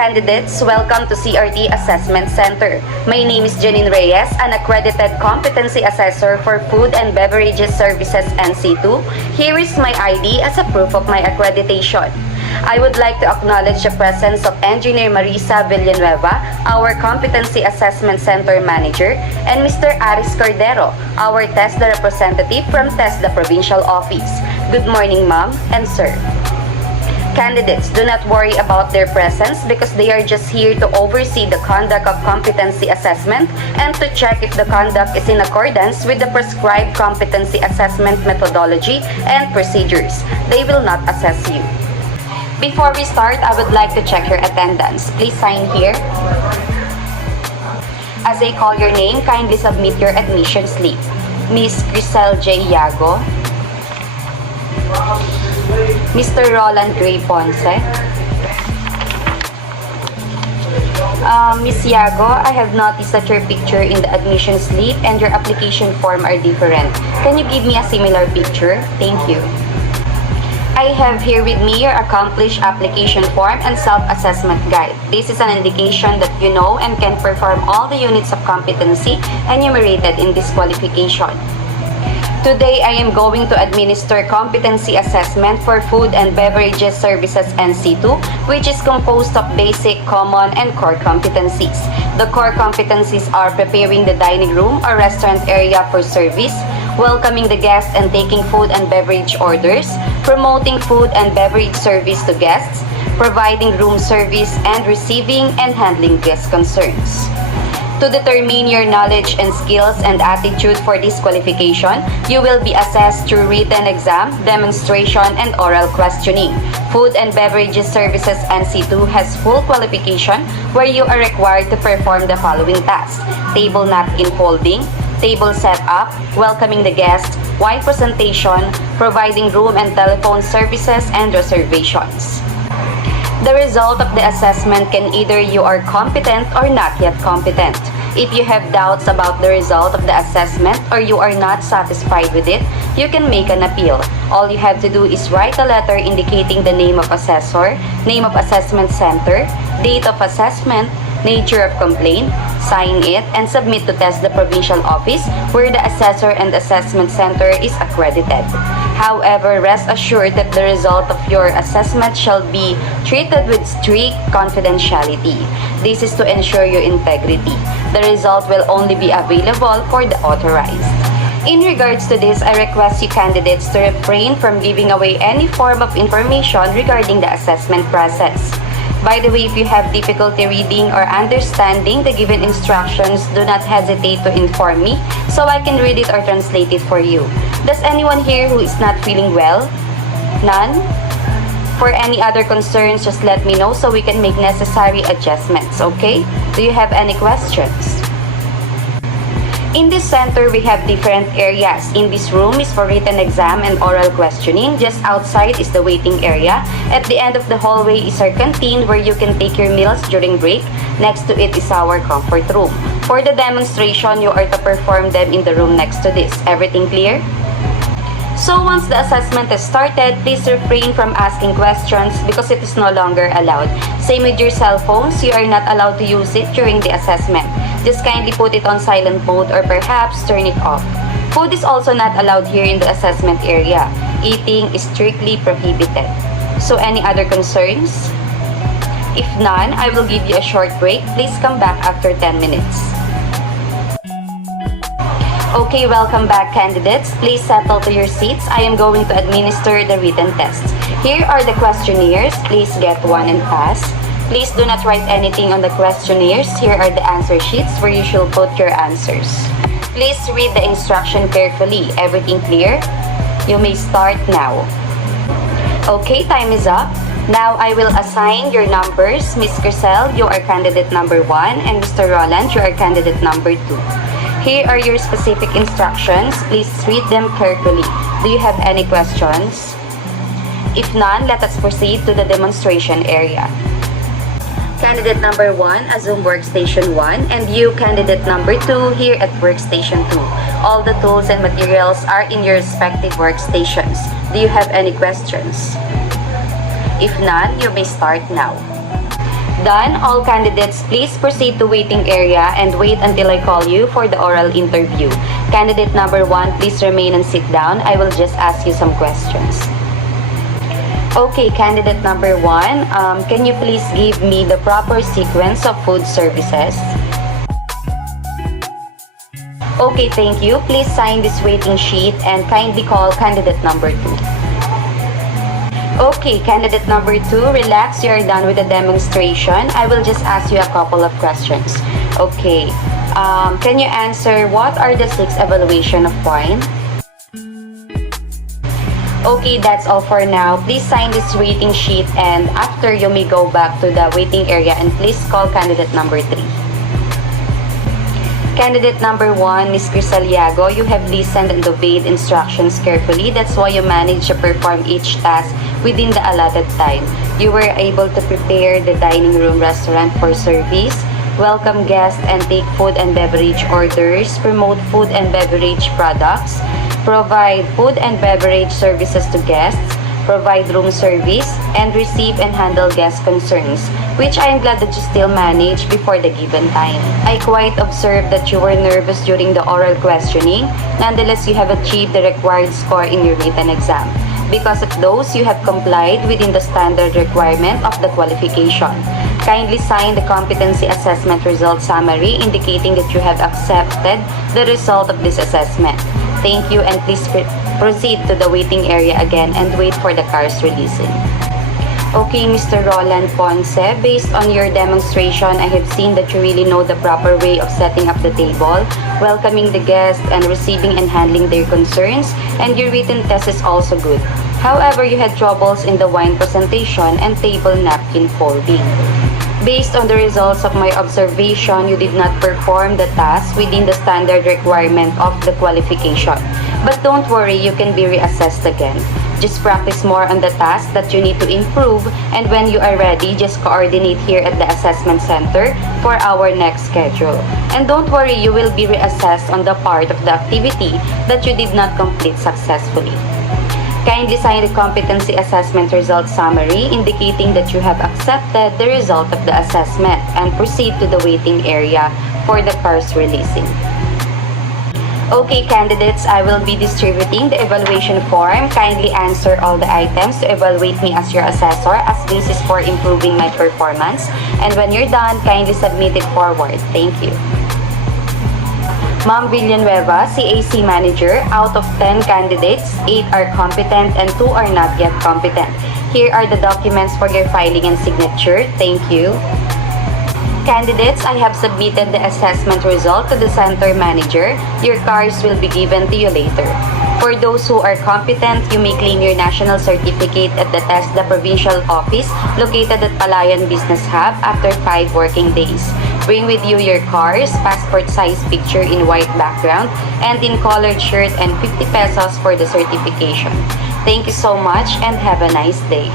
candidates, welcome to CRT Assessment Center. My name is Janine Reyes, an accredited competency assessor for Food and Beverage Services NCII. Here is my ID as a proof of my accreditation. I would like to acknowledge the presence of Engineer Marisa Villanueva, our Competency Assessment Center Manager, and Mr. Aris Cordero, our TESDA representative from TESDA Provincial Office. Good morning, ma'am and sir. Candidates, do not worry about their presence because they are just here to oversee the conduct of competency assessment and to check if the conduct is in accordance with the prescribed competency assessment methodology and procedures. They will not assess you. Before we start, I would like to check your attendance. Please sign here. As I call your name, kindly submit your admission slip. Miss Crisel J. Yago, Mr. Roland Gray Ponce, Miss Yago, I have noticed that your picture in the admission slip and your application form are different. Can you give me a similar picture? Thank you. I have here with me your accomplished application form and self-assessment guide. This is an indication that you know and can perform all the units of competency enumerated in this qualification. Today, I am going to administer competency assessment for Food and Beverage Services NCII, which is composed of basic, common, and core competencies. The core competencies are preparing the dining room or restaurant area for service, welcoming the guests and taking food and beverage orders, promoting food and beverage service to guests, providing room service, and receiving and handling guest concerns. To determine your knowledge and skills and attitude for this qualification, you will be assessed through written exam, demonstration, and oral questioning. Food and Beverage Services NCII has full qualification where you are required to perform the following tasks: table napkin folding, table setup, welcoming the guest, wine presentation, providing room and telephone services, and reservations. The result of the assessment can either you are competent or not yet competent. If you have doubts about the result of the assessment or you are not satisfied with it, you can make an appeal. All you have to do is write a letter indicating the name of assessor, name of assessment center, date of assessment, nature of complaint, sign it, and submit to TESDA Provincial Office where the assessor and assessment center is accredited. However, rest assured that the result of your assessment shall be treated with strict confidentiality. This is to ensure your integrity. The result will only be available for the authorized. In regards to this, I request you candidates to refrain from giving away any form of information regarding the assessment process. By the way, if you have difficulty reading or understanding the given instructions, do not hesitate to inform me so I can read it or translate it for you. Does anyone here who is not feeling well? None? For any other concerns, just let me know so we can make necessary adjustments, okay? Do you have any questions? In this center, we have different areas. In this room is for written exam and oral questioning. Just outside is the waiting area. At the end of the hallway is our canteen where you can take your meals during break. Next to it is our comfort room. For the demonstration, you are to perform them in the room next to this. Everything clear? So once the assessment is started, please refrain from asking questions because it is no longer allowed. Same with your cell phones, you are not allowed to use it during the assessment. Just kindly put it on silent mode or perhaps turn it off. Food is also not allowed here in the assessment area. Eating is strictly prohibited. So any other concerns? If none, I will give you a short break. Please come back after 10 minutes. Okay, welcome back candidates. Please settle to your seats. I am going to administer the written test. Here are the questionnaires. Please get one and pass. Please do not write anything on the questionnaires. Here are the answer sheets where you should put your answers. Please read the instruction carefully. Everything clear? You may start now. Okay, time is up. Now I will assign your numbers. Miss Crisel, you are candidate number 1, and Mr. Roland, you are candidate number 2. Here are your specific instructions. Please read them carefully. Do you have any questions? If none, let us proceed to the demonstration area. Candidate number 1, assume workstation 1, and you, candidate number 2, here at workstation 2. All the tools and materials are in your respective workstations. Do you have any questions? If none, you may start now. Done, all candidates, please proceed to waiting area and wait until I call you for the oral interview. Candidate number 1, please remain and sit down. I will just ask you some questions. Okay, candidate number 1, can you please give me the proper sequence of food services? Okay, thank you. Please sign this waiting sheet and kindly call candidate number 2. Okay, candidate number 2, relax. You are done with the demonstration. I will just ask you a couple of questions. Okay, can you answer what are the 6 evaluation of wine? Okay, that's all for now. Please sign this waiting sheet and after you may go back to the waiting area and please call candidate number 3. Candidate number 1, Ms. Crisaliago, you have listened and obeyed instructions carefully. That's why you managed to perform each task within the allotted time. You were able to prepare the dining room restaurant for service, welcome guests and take food and beverage orders, promote food and beverage products, provide food and beverage services to guests, provide room service, and receive and handle guest concerns, which I am glad that you still manage before the given time. I quite observed that you were nervous during the oral questioning. Nonetheless, you have achieved the required score in your written exam. Because of those, you have complied within the standard requirement of the qualification. Kindly sign the competency assessment result summary indicating that you have accepted the result of this assessment. Thank you and please proceed to the waiting area again and wait for the cars releasing. Okay, Mr. Roland Ponce, based on your demonstration, I have seen that you really know the proper way of setting up the table, welcoming the guests, and receiving and handling their concerns, and your written test is also good. However, you had troubles in the wine presentation and table napkin folding. Based on the results of my observation, you did not perform the task within the standard requirement of the qualification. But don't worry, you can be reassessed again. Just practice more on the task that you need to improve, and when you are ready, just coordinate here at the assessment center for our next schedule. And don't worry, you will be reassessed on the part of the activity that you did not complete successfully. Kindly sign the competency assessment result summary indicating that you have accepted the result of the assessment and proceed to the waiting area for the cars releasing. Okay, candidates, I will be distributing the evaluation form. Kindly answer all the items to evaluate me as your assessor as basis for improving my performance. And when you're done, kindly submit it forward. Thank you. Ma'am Villanueva, CAC Manager, out of 10 candidates, 8 are competent and 2 are not yet competent. Here are the documents for your filing and signature. Thank you. Candidates, I have submitted the assessment result to the center manager. Your cards will be given to you later. For those who are competent, you may claim your national certificate at the TESDA provincial office located at Palayan Business Hub after 5 working days. Bring with you your cards, passport size picture in white background, and in colored shirt and 50 pesos for the certification. Thank you so much and have a nice day.